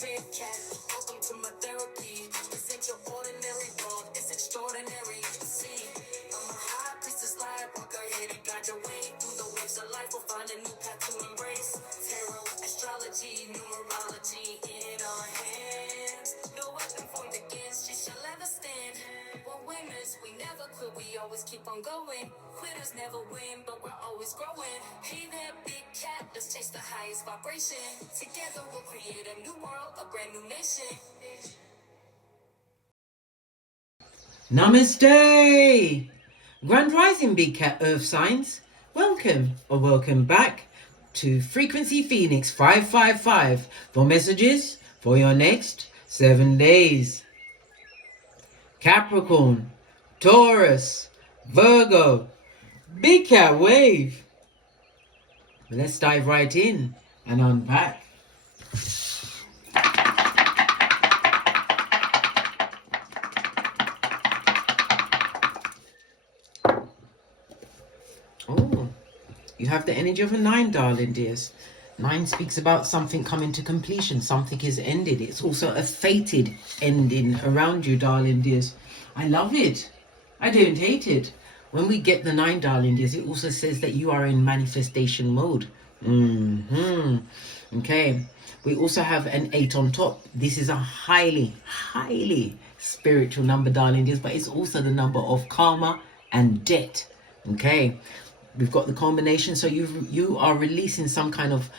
big cat. Welcome to my therapy. This ain't your ordinary world, it's extraordinary. See, I'm a high priestess, light walker, here to guide your way through the waves of life. We'll find a new path to embrace. Tarot, astrology, numerology in our hands. No weapon formed against you shall ever stand. We're winners, we never quit, we always keep on going. Quitters never win, but we're always growing. Hey there, big cat, let's chase the highest vibration. Together we'll create a new world, a brand new nation. Namaste! Grand Rising Big Cat Earth Signs. Welcome or welcome back to Frequency Phoenix 555 for messages for your next 7 days. Capricorn, Taurus, Virgo, Big Cat Wave. Let's dive right in and unpack. Oh, you have the energy of a 9, darling dears. 9 speaks about something coming to completion. Something is ended. It's also a fated ending around you, darling dears. I love it. I don't hate it. When we get the 9, darling dears, it also says that you are in manifestation mode. Okay. We also have an 8 on top. This is a highly, highly spiritual number, darling dears, but it's also the number of karma and debt. Okay. We've got the combination, so you are releasing some kind of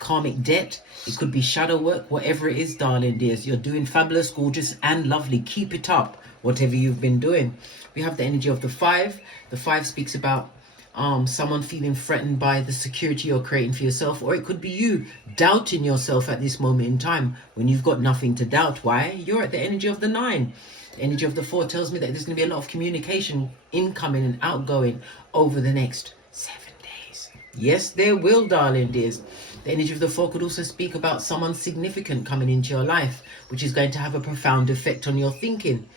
karmic debt. It could be shadow work, whatever it is, darling dears. You're doing fabulous, gorgeous, and lovely. Keep it up, whatever you've been doing. We have the energy of the 5. The 5 speaks about someone feeling threatened by the security you're creating for yourself, or it could be you doubting yourself at this moment in time when you've got nothing to doubt. Why? You're at the energy of the 9. Energy of the 4 tells me that there's going to be a lot of communication incoming and outgoing over the next 7 days. Yes, there will, darling dears. The energy of the 4 could also speak about someone significant coming into your life, which is going to have a profound effect on your thinking,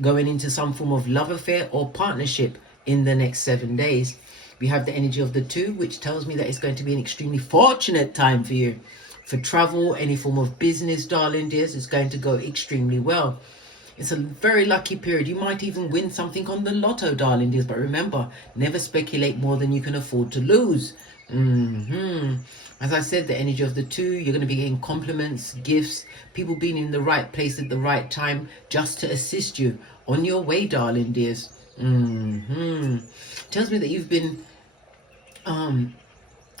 going into some form of love affair or partnership in the next 7 days. We have the energy of the 2, which tells me that it's going to be an extremely fortunate time for you. For travel, any form of business, darling dears, is going to go extremely well. It's a very lucky period. You might even win something on the lotto, darling dears. But remember, never speculate more than you can afford to lose. As I said, the energy of the 2, you're going to be getting compliments, gifts, people being in the right place at the right time just to assist you on your way, darling dears. Tells me that you've been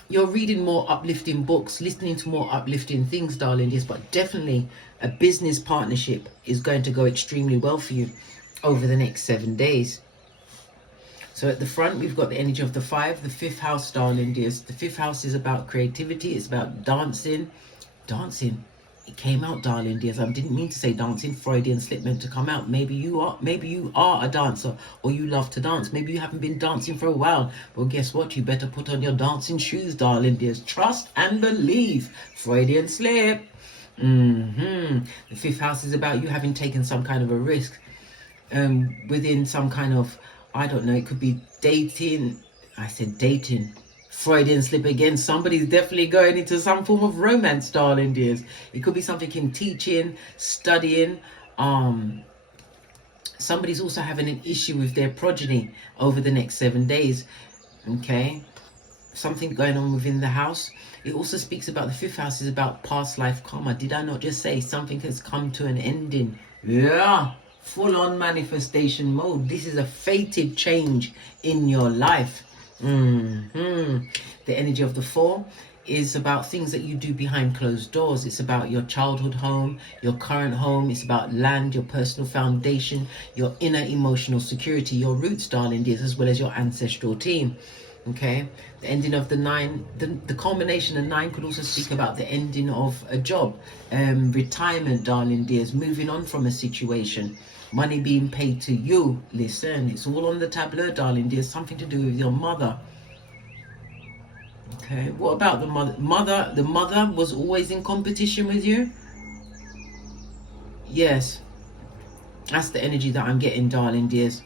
you're reading more uplifting books, listening to more uplifting things, darling dears, but definitely a business partnership is going to go extremely well for you over the next 7 days. So at the front, we've got the energy of the 5, the 5th house, darling dears. The 5th house is about creativity. It's about dancing. It came out, darling dears. I didn't mean to say dancing. Freudian slip meant to come out. Maybe you are a dancer, or you love to dance. Maybe you haven't been dancing for a while. Well, guess what? You better put on your dancing shoes, darling dears. Trust and believe. Freudian slip. The 5th house is about you having taken some kind of a risk within some kind of, I don't know, it could be dating. I said dating. Freudian slip again. Somebody's definitely going into some form of romance, darling dears. It could be something in teaching, studying. Somebody's also having an issue with their progeny over the next 7 days. Okay. Something going on within the house. It also speaks about the 5th house is about past life karma. Did I not just say something has come to an ending? Yeah. Full on manifestation mode. This is a fated change in your life. The energy of the 4 is about things that you do behind closed doors. It's about your childhood home, your current home. It's about land, your personal foundation, your inner emotional security, your roots, darling dears, as well as your ancestral team. Okay, the ending of the 9, the culmination of 9 could also speak about the ending of a job, retirement, darling dears, moving on from a situation, money being paid to you. Listen, it's all on the tableau, darling dears, something to do with your mother. Okay, what about the mother? The mother was always in competition with you? Yes, that's the energy that I'm getting, darling dears.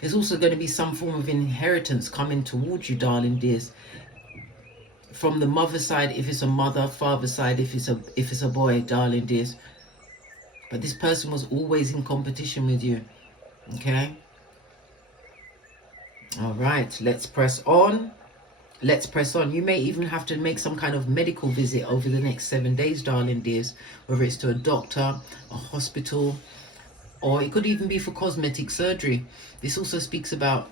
There's also going to be some form of inheritance coming towards you, darling dears. from the mother side, if it's a mother, father side, if it's a boy, darling dears. But this person was always in competition with you. Okay. All right. Let's press on. Let's press on. You may even have to make some kind of medical visit over the next 7 days, darling dears. Whether it's to a doctor, a hospital, or it could even be for cosmetic surgery. This also speaks about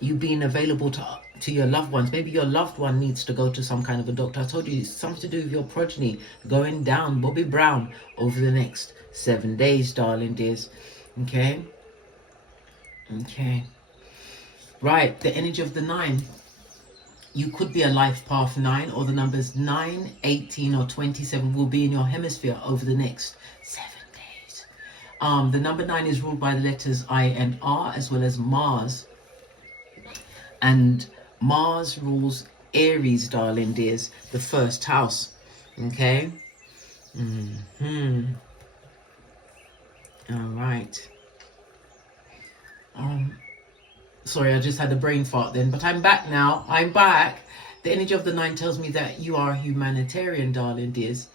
you being available to your loved ones. Maybe your loved one needs to go to some kind of a doctor. I told you it's something to do with your progeny going down Bobby Brown over the next 7 days, darling dears. Okay. Right, the energy of the 9. You could be a life path 9, or the numbers 9, 18 or 27 will be in your hemisphere over the next 7 days. The number 9 is ruled by the letters I and R, as well as Mars. And Mars rules Aries, darling dears, the first house. Okay. All right. Sorry, I just had a brain fart then, but I'm back now. I'm back. The energy of the 9 tells me that you are a humanitarian, darling dears.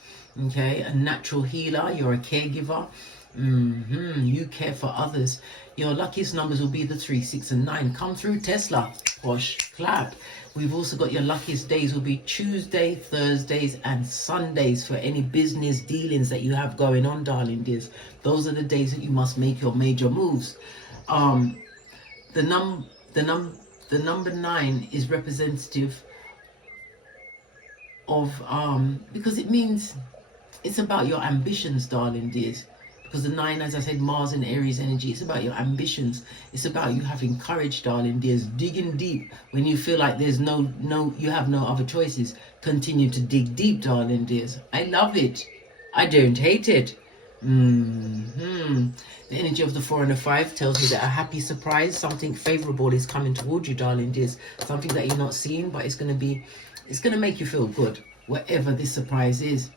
Okay, a natural healer. You're a caregiver. You care for others. Your luckiest numbers will be the 3, 6 and 9. Come through, Tesla. Posh clap. We've also got your luckiest days will be Tuesday, Thursdays and Sundays for any business dealings that you have going on, darling dears. Those are the days that you must make your major moves. The number 9 is representative of because it means it's about your ambitions, darling dears. Because the 9, as I said, Mars and Aries energy, it's about your ambitions. It's about you having courage, darling dears. Digging deep when you feel like there's you have no other choices. Continue to dig deep, darling dears. I love it. I don't hate it. The energy of the 4 and the 5 tells me that a happy surprise, something favorable is coming towards you, darling dears. Something that you're not seeing, but it's going to make you feel good, whatever this surprise is.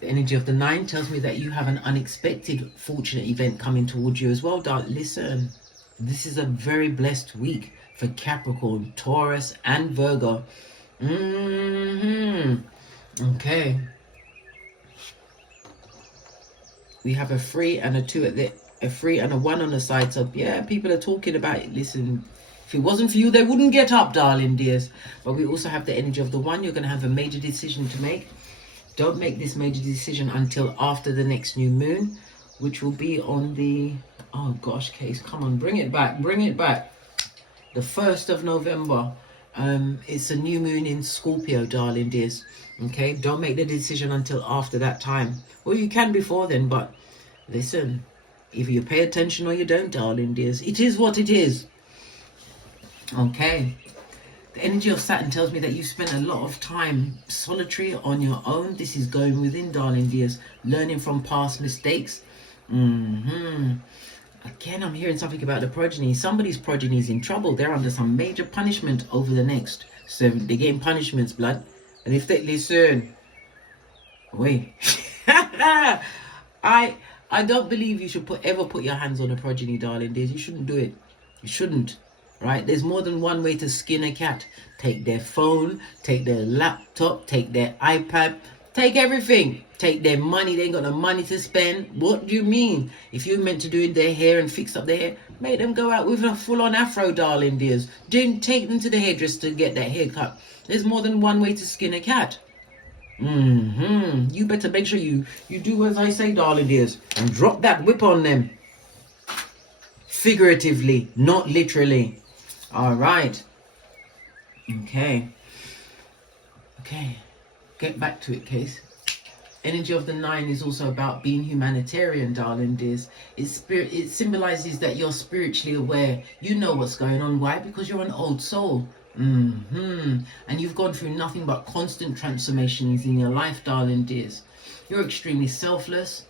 The energy of the 9 tells me that you have an unexpected fortunate event coming towards you as well, darling. Listen, this is a very blessed week for Capricorn, Taurus and Virgo. Okay. We have a 3 and a 2 a 3 and a 1 on the side. So yeah, people are talking about it. Listen, if it wasn't for you, they wouldn't get up, darling dears. But we also have the energy of the 1. You're going to have a major decision to make. Don't make this major decision until after the next new moon, which will be on the, oh gosh, Case, come on, bring it back. The 1st of November. It's a new moon in Scorpio, darling dears. Okay, don't make the decision until after that time. Well, you can before then, but listen, either you pay attention or you don't, darling dears. It is what it is. Okay. The energy of Saturn tells me that you spent a lot of time solitary on your own. This is going within, darling dears. Learning from past mistakes. Again, I'm hearing something about the progeny. Somebody's progeny is in trouble. They're under some major punishment over the next 7. They're getting punishments, blood. And if they listen, wait. I don't believe you should ever put your hands on a progeny, darling dears. You shouldn't do it. You shouldn't. Right? There's more than one way to skin a cat. Take their phone, take their laptop, take their iPad, take everything. Take their money. They ain't got no money to spend. What do you mean? If you're meant to do their hair and fix up their hair, make them go out with a full-on afro, darling dears. Don't take them to the hairdresser to get that haircut. There's more than one way to skin a cat. You better make sure you do as I say, darling dears, and drop that whip on them. Figuratively, not literally. All right. Okay. Get back to it, Case. Energy of the 9 is also about being humanitarian, darling dears. It symbolizes that you're spiritually aware. You know what's going on. Why? Because you're an old soul. And you've gone through nothing but constant transformations in your life, darling dears. You're extremely selfless.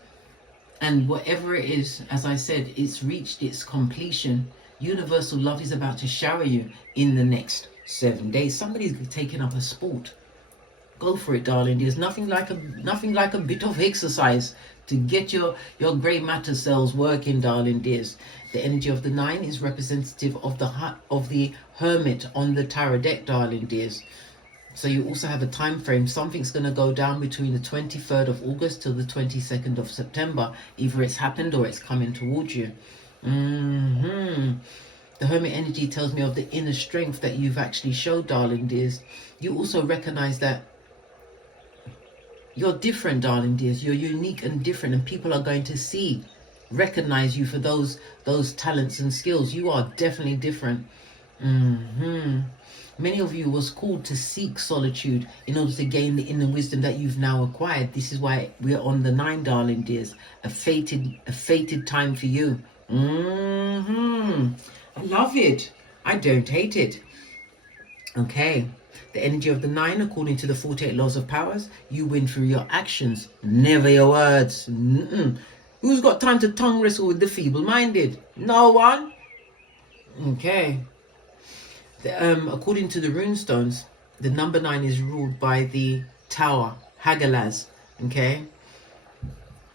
And whatever it is, as I said, it's reached its completion. Universal love is about to shower you in the next 7 days. Somebody's taking up a sport. Go for it, darling. There's nothing like a bit of exercise to get your grey matter cells working, darling dears. The energy of the 9 is representative of the Hermit on the tarot deck, darling dears. So you also have a time frame. Something's going to go down between the 23rd of August till the 22nd of September. Either it's happened or it's coming towards you. The Hermit energy tells me of the inner strength that you've actually showed, darling dears. You also recognize that you're different, darling dears. You're unique and different, and people are going to recognize you for those talents and skills. You are definitely different. Many of you was called to seek solitude in order to gain the inner wisdom that you've now acquired. This is why we're on the 9, darling dears. A fated time for you. I love it. I don't hate it. Okay. The energy of the 9, according to the 48 laws of powers, you win through your actions, never your words. Who's got time to tongue wrestle with the feeble-minded? No one. Okay. According to the runestones, the number 9 is ruled by the Tower, Hagalaz. Okay.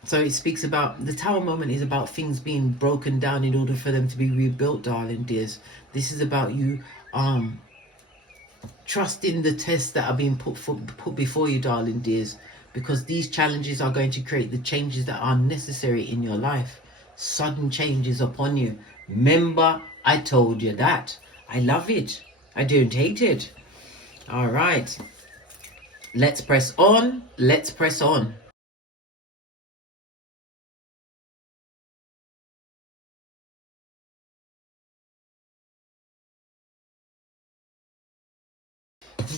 So it speaks about, the Tower moment is about things being broken down in order for them to be rebuilt, darling dears. This is about you trusting the tests that are being put before you, darling dears, because these challenges are going to create the changes that are necessary in your life. Sudden changes upon you. Remember, I told you that. I love it. I don't hate it. All right. Let's press on. Let's press on.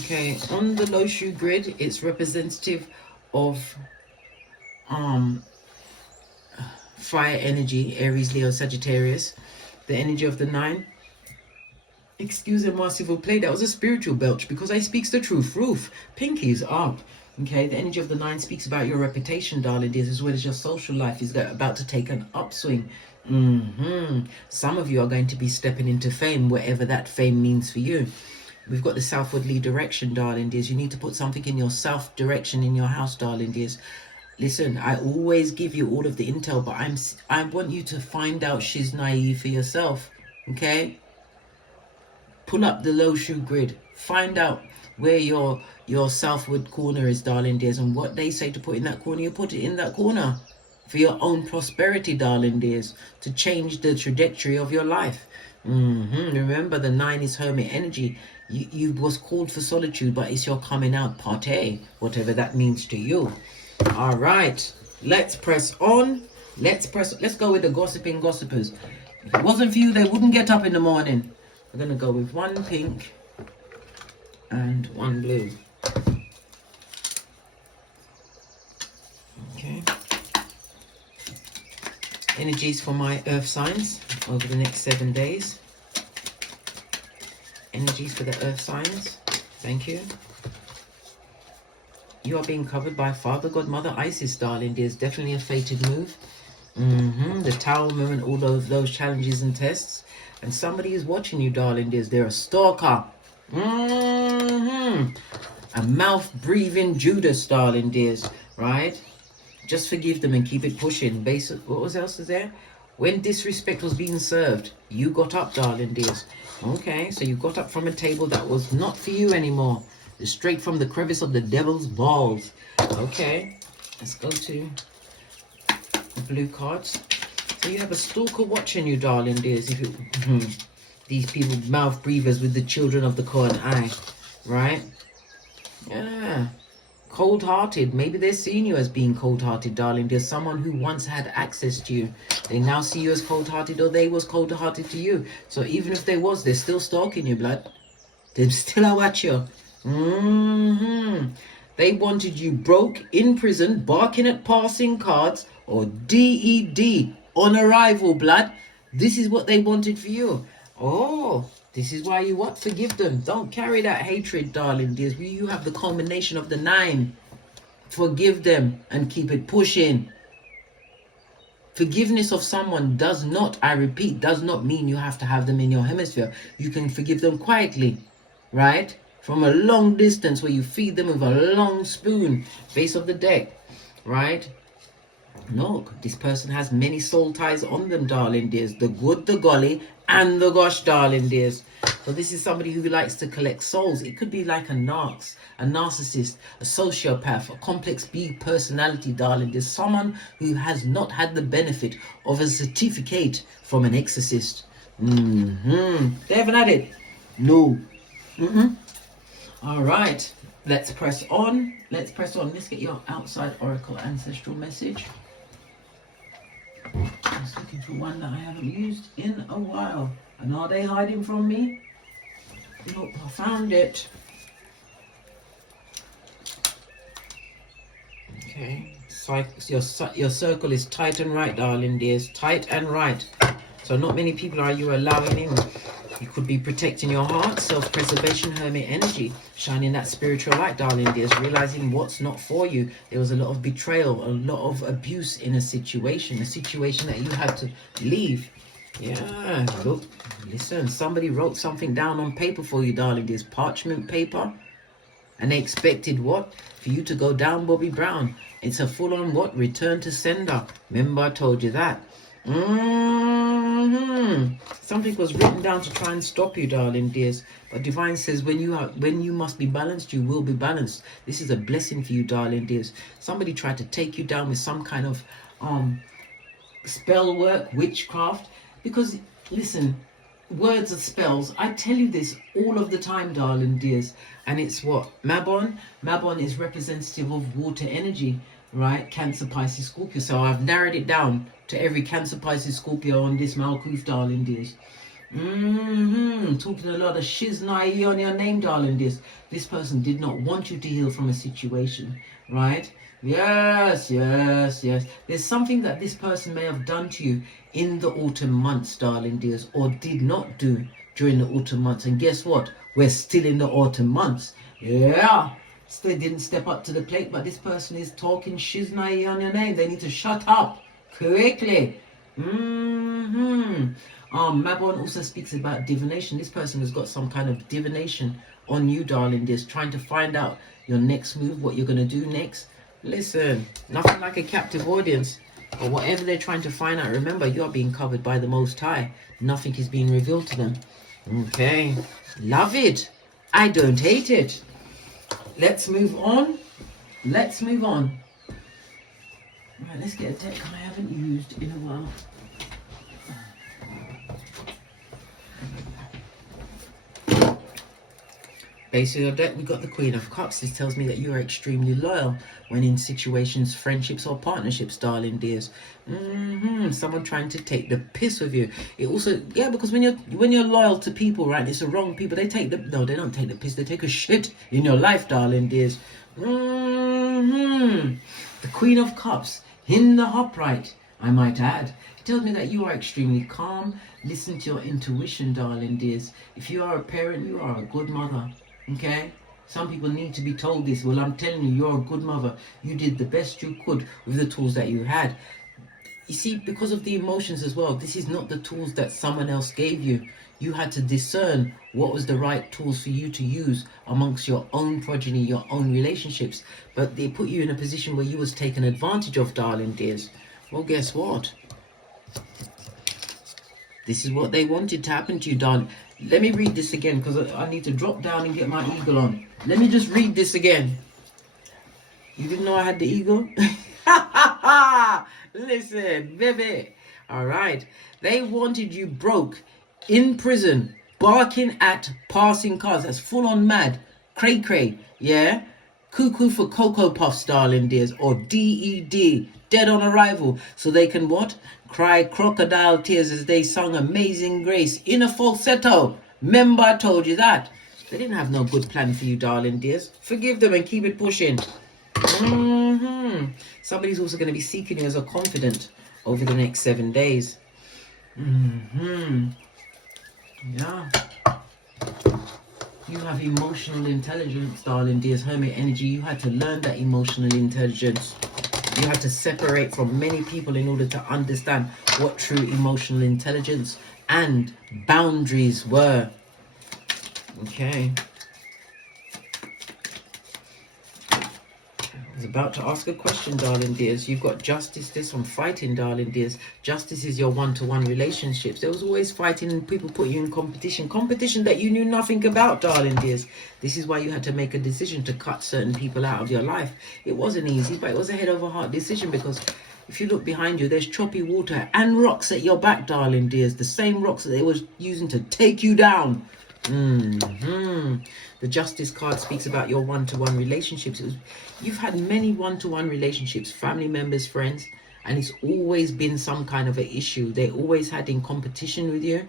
Okay, on the low shoe grid, it's representative of fire energy, Aries, Leo, Sagittarius. The energy of the 9. Excusez-moi s'il vous plaît, that was a spiritual belch because I speaks the truth. Roof, pinkies up. Okay, the energy of the 9 speaks about your reputation, darling dears, as well as your social life is about to take an upswing. Some of you are going to be stepping into fame, whatever that fame means for you. We've got the southwardly direction, darling dears. You need to put something in your south direction in your house, darling dears. Listen, I always give you all of the intel, but I want you to find out she's naive for yourself. Okay? Pull up the low shoe grid. Find out where your southward corner is, darling dears, and what they say to put in that corner, you put it in that corner for your own prosperity, darling dears, to change the trajectory of your life. Remember, the 9 is Hermit energy. You was called for solitude, but it's your coming out party, whatever that means to you. All right, let's press on. Let's go with the gossiping gossipers. If it wasn't for you, they wouldn't get up in the morning. We're gonna go with 1 pink and 1 blue. Okay. Energies for my earth signs over the next 7 days. Energies for the earth signs. Thank you. You are being covered by Father, God, Mother, Isis, darling. There's definitely a fated move. The Tower moment, all of those challenges and tests. And somebody is watching you, darling. They're a stalker. A mouth-breathing Judas, darling dears. Right? Just forgive them and keep it pushing. What else is there? When disrespect was being served, you got up, darling dears. Okay, so you got up from a table that was not for you anymore. Straight from the crevice of the devil's balls. Okay, let's go to the blue cards. So you have a stalker watching you, darling dears. If you, these people, mouth breathers with the children of the corn eye, right? Yeah. Cold-hearted. Maybe they're seeing you as being cold-hearted, darling. There's someone who once had access to you. They now see you as cold-hearted, or they was cold-hearted to you. So even if they was, they're still stalking you, blood. They're still out at you. They wanted you broke, in prison, barking at passing cards, or DED, on arrival, blood. This is what they wanted for you. Oh, this is why you what? Forgive them. Don't carry that hatred, darling dears. You have the culmination of the 9. Forgive them and keep it pushing. Forgiveness of someone does not, I repeat, does not mean you have to have them in your hemisphere. You can forgive them quietly, right? From a long distance, where you feed them with a long spoon, base of the deck, right? Look, this person has many soul ties on them, darling dears. The good, the golly, and the gosh, darling dears. So this is somebody who likes to collect souls. It could be like a narc, a narcissist, a sociopath, a complex B personality, darling. There's someone who has not had the benefit of a certificate from an exorcist. They haven't had it. No. All right. Let's press on. Let's press on. Let's get your outside oracle ancestral message. I was looking for one that I haven't used in a while. And are they hiding from me? Nope, I found it. Okay. So your circle is tight and right, darling dears. Tight and right. So not many people are you allowing in. You could be protecting your heart, self-preservation, hermit energy, shining that spiritual light, darling dears, realizing what's not for you. There was a lot of betrayal, a lot of abuse in a situation that you had to leave. Yeah, look, listen, somebody wrote something down on paper for you, darling dears, parchment paper, and they expected what? For you to go down Bobby Brown. It's a full-on what? Return to sender. Remember I told you that. Something was written down to try and stop you, darling dears, but divine says when you must be balanced, you will be balanced. This is a blessing for you, darling dears. Somebody tried to take you down with some kind of spell work, witchcraft, because listen, words are spells. I tell you this all of the time, darling dears, and it's what? Mabon is representative of water energy, right? Cancer, Pisces, Scorpio. So I've narrowed it down to every Cancer, Pisces, Scorpio on this Malkuth, darling dears. Talking a lot of shiznai on your name, darling dears. This person did not want you to heal from a situation, right? Yes. There's something that this person may have done to you in the autumn months, darling dears, or did not do during the autumn months. And guess what? We're still in the autumn months. Yeah. They didn't step up to the plate, but this person is talking shiznai on your name. They need to shut up quickly. Mabon also speaks about divination. This person has got some kind of divination on you, darling dears, trying to find out your next move, what you're going to do next. Listen, nothing like a captive audience, or whatever they're trying to find out. Remember, you are being covered by the Most High. Nothing is being revealed to them. Okay, love it. I don't hate it. Let's move on. Let's move on. Right, let's get a deck I haven't used in a while. Base of your deck, we got the Queen of Cups. This tells me that you are extremely loyal when in situations, friendships or partnerships, darling dears. Someone trying to take the piss with you. It also, yeah, because when you're loyal to people, right, it's the wrong people. They don't take the piss. They take a shit in your life, darling dears. The Queen of Cups in the upright, I might add. It tells me that you are extremely calm. Listen to your intuition, darling dears. If you are a parent, you are a good mother. Okay? Some people need to be told this. Well, I'm telling you, you're a good mother. You did the best you could with the tools that you had. You see, because of the emotions as well, this is not the tools that someone else gave you. You had to discern what was the right tools for you to use amongst your own progeny, your own relationships. But they put you in a position where you was taken advantage of, darling dears. Well, guess what? This is what they wanted to happen to you, darling. Let me read this again, because I need to drop down and get my eagle on. Let me just read this again. You didn't know I had the eagle? Listen, baby. All right. They wanted you broke, in prison, barking at passing cars. That's full on mad. Cray cray. Yeah? Cuckoo for Cocoa Puffs, darling dears. Or DED. Dead on arrival. So they can what? Cry crocodile tears as they sung Amazing Grace in a falsetto. Remember I told you that. They didn't have no good plan for you, darling dears. Forgive them and keep it pushing. Somebody's also going to be seeking you as a confidant over the next 7 days. Yeah. You have emotional intelligence, darling dears. Hermit energy. You had to learn that emotional intelligence. You had to separate from many people in order to understand what true emotional intelligence and boundaries were. Okay. was about to ask a question, darling dears. You've got justice. There's some fighting, darling dears. Justice is your one-to-one relationships. There was always fighting and people put you in competition. Competition that you knew nothing about, darling dears. This is why you had to make a decision to cut certain people out of your life. It wasn't easy, but it was a head over heart decision, because if you look behind you, there's choppy water and rocks at your back, darling dears. The same rocks that they was using to take you down. The Justice card speaks about your one-to-one relationships. You've had many one-to-one relationships, family members, friends, and it's always been some kind of an issue. They always had in competition with you.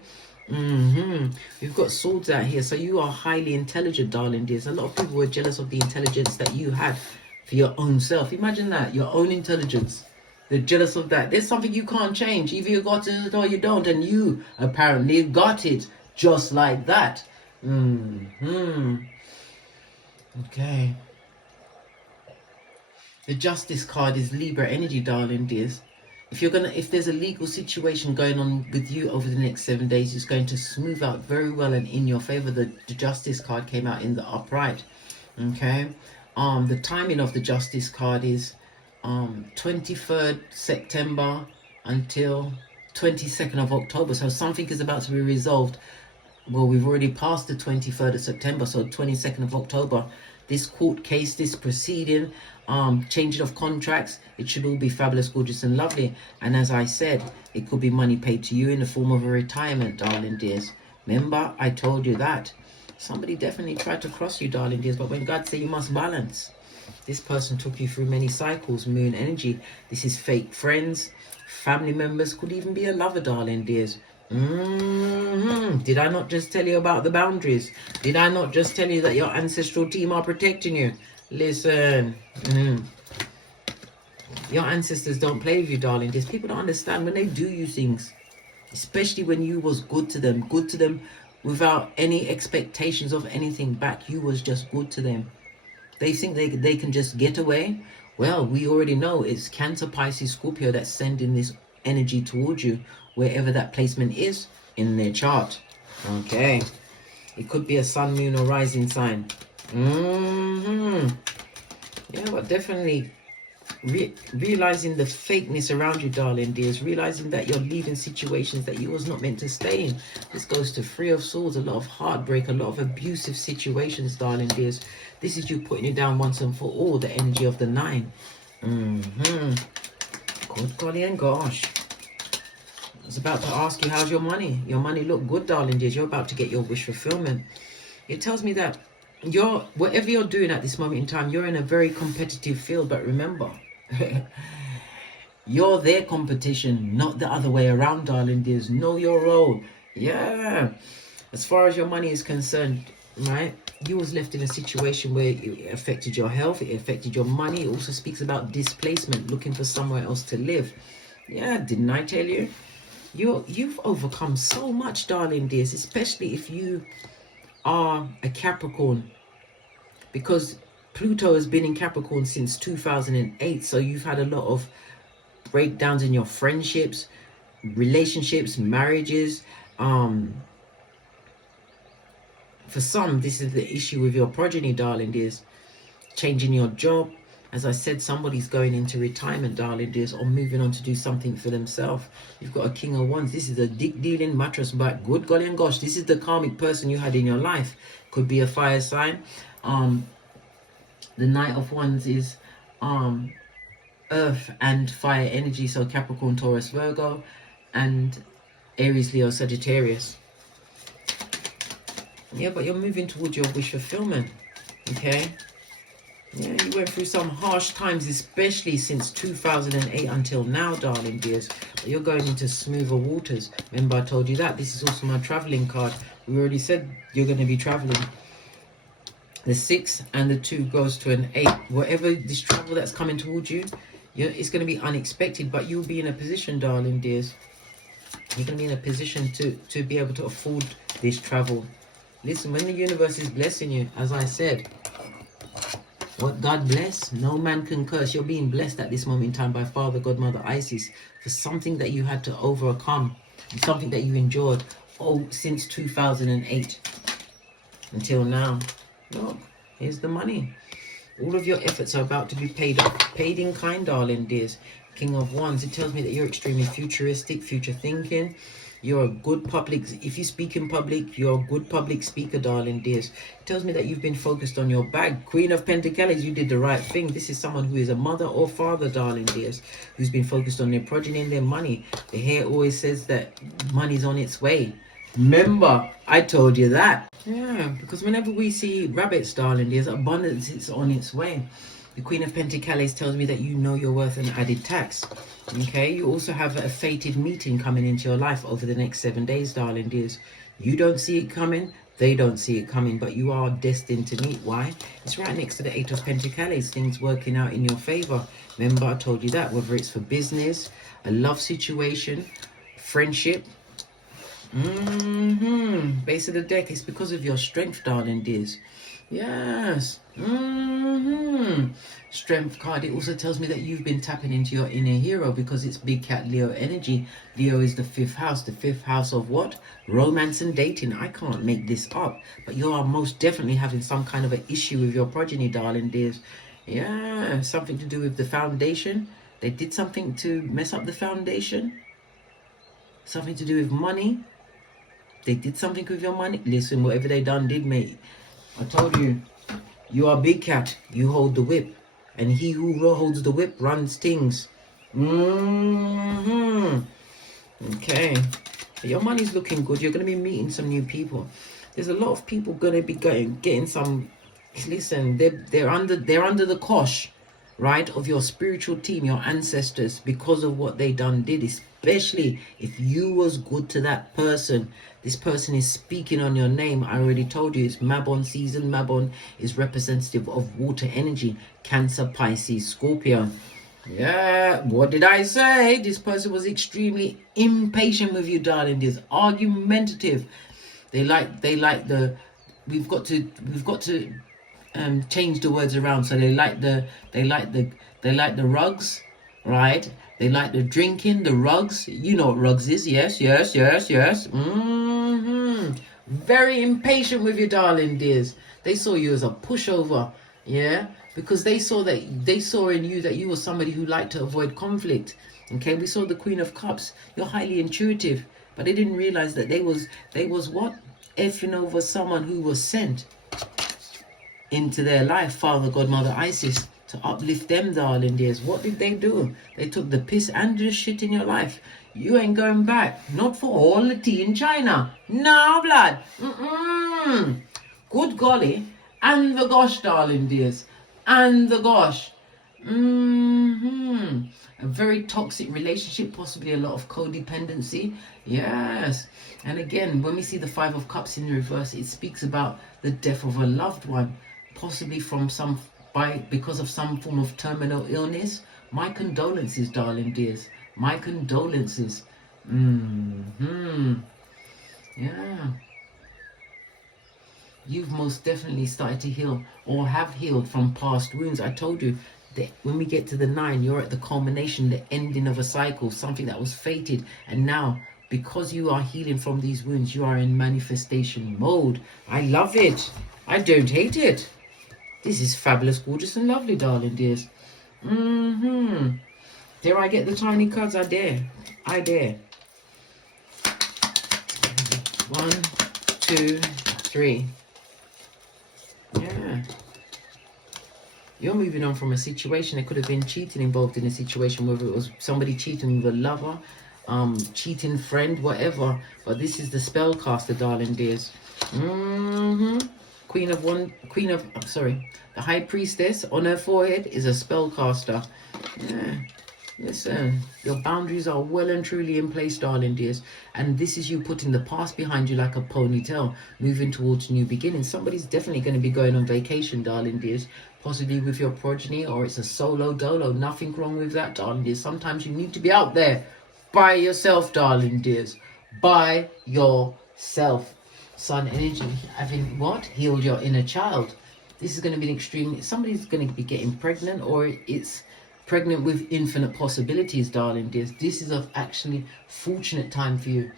We've got swords out here, so you are highly intelligent, darling dears. A lot of people were jealous of the intelligence that you had for your own self. Imagine that, your own intelligence. They're jealous of that. There's something you can't change. Either you got it or you don't, and you apparently got it just like that. Okay. The Justice card is Libra energy, darling dears. If there's a legal situation going on with you over the next 7 days, it's going to smooth out very well and in your favor. The Justice card came out in the upright. Okay. The timing of the Justice card is 23rd September until 22nd of October. So something is about to be resolved. Well, we've already passed the 23rd of September, so 22nd of October. This court case, this proceeding, changing of contracts, it should all be fabulous, gorgeous and lovely. And as I said, it could be money paid to you in the form of a retirement, darling dears. Remember, I told you that. Somebody definitely tried to cross you, darling dears, but when God said you must balance, this person took you through many cycles, moon energy. This is fake friends, family members, could even be a lover, darling dears. Did I not just tell you about the boundaries? Did I not just tell you that your ancestral team are protecting you? Listen, your ancestors don't play with you, darling. These people don't understand when they do you things, especially when you was good to them without any expectations of anything back. You was just good to them. They think they can just get away. Well, we already know it's Cancer, Pisces, Scorpio that's sending this energy towards you, wherever that placement is in their chart. Okay. It could be a sun, moon, or rising sign. Yeah, but definitely realizing the fakeness around you, darling dears. Realizing that you're leaving situations that you was not meant to stay in. This goes to Three of Swords. A lot of heartbreak, a lot of abusive situations, darling dears. This is you putting it down once and for all. The energy of the 9. Good golly and gosh. I was about to ask you, how's your money? Your money look good, darling dears. You're about to get your wish fulfillment. It tells me that whatever you're doing at this moment in time, you're in a very competitive field. But remember, you're their competition, not the other way around, darling dears. Know your role. Yeah. As far as your money is concerned, right? You was left in a situation where it affected your health. It affected your money. It also speaks about displacement, looking for somewhere else to live. Yeah, didn't I tell you? You've overcome so much, darling dears, especially if you are a Capricorn, because Pluto has been in Capricorn since 2008. So you've had a lot of breakdowns in your friendships, relationships, marriages. For some, this is the issue with your progeny, darling dears. Changing your job. As I said, somebody's going into retirement, darling dears, or moving on to do something for themselves. You've got a King of Wands. This is a dick dealing, mattress back. Good golly and gosh, this is the karmic person you had in your life. Could be a fire sign. The Knight of Wands is earth and fire energy. So Capricorn, Taurus, Virgo, and Aries, Leo, Sagittarius. Yeah, but you're moving towards your wish fulfillment. Okay. Yeah, you went through some harsh times, especially since 2008 until now, darling dears. But you're going into smoother waters. Remember, I told you that. This is also my traveling card. We already said you're going to be traveling. The 6 and the 2 goes to an 8. Whatever this travel that's coming towards you, it's going to be unexpected, but you'll be in a position, darling dears. You're going to be in a position to be able to afford this travel. Listen, when the universe is blessing you, as I said, what God bless, no man can curse. You're being blessed at this moment in time by Father, God, Mother, Isis, for something that you had to overcome, something that you endured since 2008 until now. Look, here's the money. All of your efforts are about to be paid off. Paid in kind, darling dears. King of Wands. It tells me that you're extremely futuristic, future thinking. You're a good public, if you speak in public, you're a good public speaker, darling dears. It tells me that you've been focused on your bag. Queen of Pentacles, you did the right thing. This is someone who is a mother or father, darling dears, who's been focused on their progeny and their money. The hair always says that money's on its way. Remember, I told you that. Yeah, because whenever we see rabbits, darling dears, abundance is on its way. The Queen of Pentacles tells me that you know your worth and added tax. Okay, you also have a fated meeting coming into your life over the next 7 days, darling dears. You don't see it coming, they don't see it coming, but you are destined to meet. Why? It's right next to the Eight of Pentacles, things working out in your favor. Remember, I told you that, whether it's for business, a love situation, friendship. Base of the deck, it's because of your strength, darling dears. Yes. Strength card. It also tells me that you've been tapping into your inner hero because it's big cat Leo energy. Leo is the 5th house. The 5th house of what? Romance and dating. I can't make this up. But you are most definitely having some kind of an issue with your progeny, darling dears. Yeah. Something to do with the foundation. They did something to mess up the foundation. Something to do with money. They did something with your money. Listen, whatever they done did, mate. I told you, you are big cat. You hold the whip. And he who holds the whip runs things. Okay. Your money's looking good. You're going to be meeting some new people. There's a lot of people going to be getting some... Listen, they're under the cosh, right, of your spiritual team, your ancestors, because of what they did, especially if you was good to that person. This person is speaking on your name. I already told you, it's Mabon season. Mabon is representative of water energy, Cancer, Pisces, Scorpio. Yeah, what did I say? This person was extremely impatient with you, darling. This argumentative. They like the... We've got to change the words around. So they like the rugs, right? They like the drinking, the rugs. You know what rugs is? Yes. Very impatient with you, darling dears. They saw you as a pushover, yeah, because they saw in you that you were somebody who liked to avoid conflict. Okay, we saw the Queen of Cups. You're highly intuitive, but they didn't realize that they was what? Effing over someone who was sent into their life, Father, God, Mother, Isis, to uplift them, darling dears. What did they do? They took the piss and the shit in your life. You ain't going back. Not for all the tea in China. No, blood. Good golly. And the gosh, darling dears. And the gosh. A very toxic relationship, possibly a lot of codependency. Yes. And again, when we see the 5 of Cups in reverse, it speaks about the death of a loved one, possibly because of some form of terminal illness. My condolences, darling dears. My condolences. Yeah. You've most definitely started to heal or have healed from past wounds. I told you that when we get to the 9, you're at the culmination, the ending of a cycle, something that was fated. And now, because you are healing from these wounds, you are in manifestation mode. I love it. I don't hate it. This is fabulous, gorgeous, and lovely, darling dears. Dare I get the tiny cards? I dare. 1, 2, 3. Yeah. You're moving on from a situation. There could have been cheating involved in a situation, whether it was somebody cheating with a lover, cheating friend, whatever. But this is the spellcaster, darling dears. The High Priestess on her forehead is a spellcaster. Yeah. Listen, your boundaries are well and truly in place, darling dears. And this is you putting the past behind you like a ponytail, moving towards new beginnings. Somebody's definitely going to be going on vacation, darling dears. Possibly with your progeny, or it's a solo dolo. Nothing wrong with that, darling dears. Sometimes you need to be out there by yourself, darling dears. By yourself. Sun energy, having what? Healed your inner child. This is going to be an extreme... Somebody's going to be getting pregnant, or it's pregnant with infinite possibilities, darling dears. This is a actually fortunate time for you.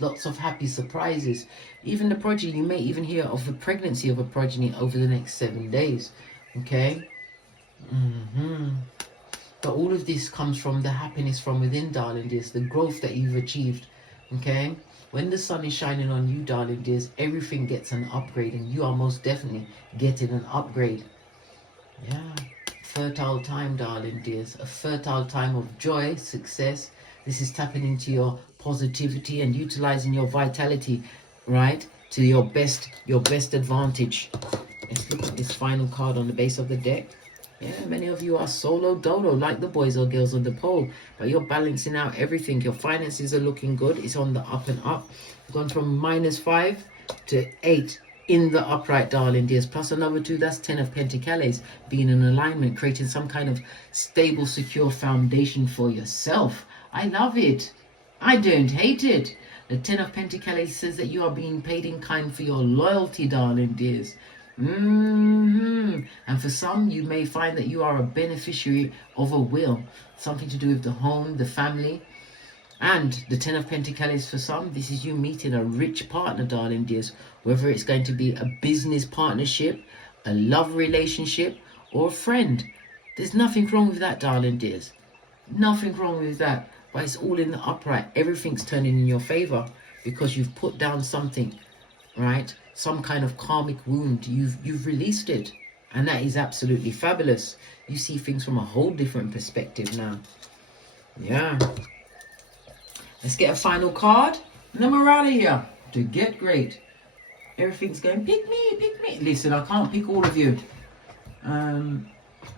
Lots of happy surprises. Even the progeny, you may even hear of the pregnancy of a progeny over the next 7 days. Okay? But all of this comes from the happiness from within, darling dears, the growth that you've achieved. Okay? When the sun is shining on you, darling dears, everything gets an upgrade, and you are most definitely getting an upgrade. Yeah. Fertile time, darling dears. A fertile time of joy, success. This is tapping into your positivity and utilizing your vitality, right, to your best advantage. Let's look at this final card on the base of the deck. Yeah, many of you are solo dolo, like the boys or girls on the pole, but you're balancing out everything. Your finances are looking good. It's on the up and up. You've gone from -5 to 8 in the upright, darling dears. Plus another 2, that's 10 of Pentacles, being in alignment, creating some kind of stable, secure foundation for yourself. I love it. I don't hate it. The 10 of Pentacles says that you are being paid in kind for your loyalty, darling dears. And for some, you may find that you are a beneficiary of a will, something to do with the home, the family. And the 10 of Pentacles, for some, this is you meeting a rich partner, darling dears, whether it's going to be a business partnership, a love relationship, or a friend. There's nothing wrong with that, darling dears. Nothing wrong with that. But it's all in the upright. Everything's turning in your favor because you've put down something, right? Some kind of karmic wound. You've released it. And that is absolutely fabulous. You see things from a whole different perspective now. Yeah. Let's get a final card. And then we're out of here. To get great. Everything's going, pick me, pick me. Listen, I can't pick all of you.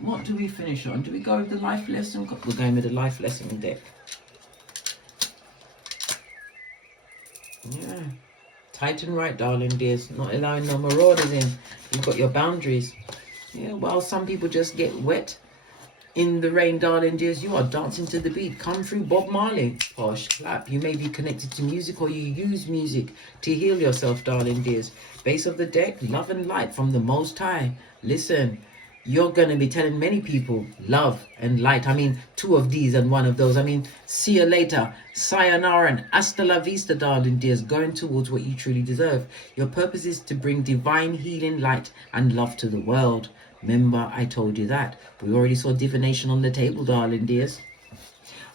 What do we finish on? Do we go with the life lesson? We're going with the life lesson deck. Yeah. Tight and right, darling dears. Not allowing no marauders in. You've got your boundaries. Yeah, well, some people just get wet in the rain, darling dears. You are dancing to the beat. Come through Bob Marley. Posh clap. You may be connected to music, or you use music to heal yourself, darling dears. Base of the deck, love and light from the Most High. Listen, you're going to be telling many people love and light. I mean, 2 of these and 1 of those. I mean, see you later. Sayonara and hasta la vista, darling dears. Going towards what you truly deserve. Your purpose is to bring divine healing, light and love to the world. Remember, I told you that. We already saw divination on the table, darling dears.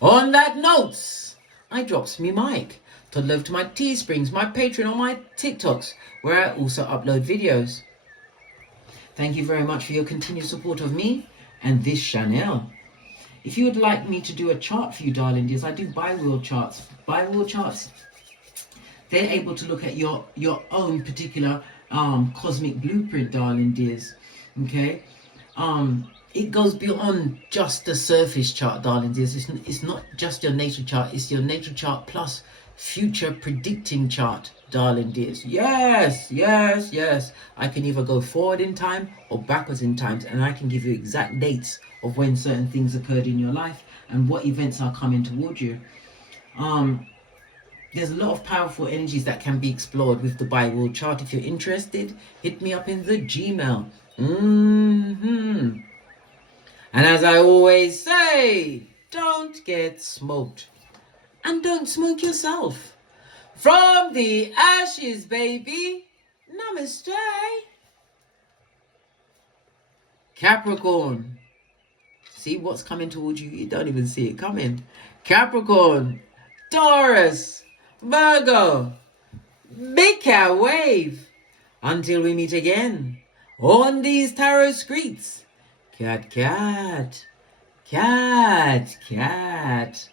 On that note, I drops me mic. Toddle over to my Teesprings, my Patreon, or my TikToks, where I also upload videos. Thank you very much for your continued support of me and this channel. If you would like me to do a chart for you, darling dears, I do bi-wheel charts. Bi-wheel charts, they're able to look at your own particular cosmic blueprint, darling dears. Okay? It goes beyond just the surface chart, darling dears. It's not just your natal chart. It's your natal chart plus future predicting chart, darling dears. Yes, yes, yes. I can either go forward in time or backwards in time, and I can give you exact dates of when certain things occurred in your life and what events are coming towards you. There's a lot of powerful energies that can be explored with the bi-wheel chart. If you're interested, hit me up in the Gmail. And as I always say, don't get smoked. And don't smoke yourself. From the ashes, baby. Namaste. Capricorn. See what's coming towards you? You don't even see it coming. Capricorn. Taurus. Virgo. Big cat wave. Until we meet again on these tarot streets. Cat, cat. Cat, cat.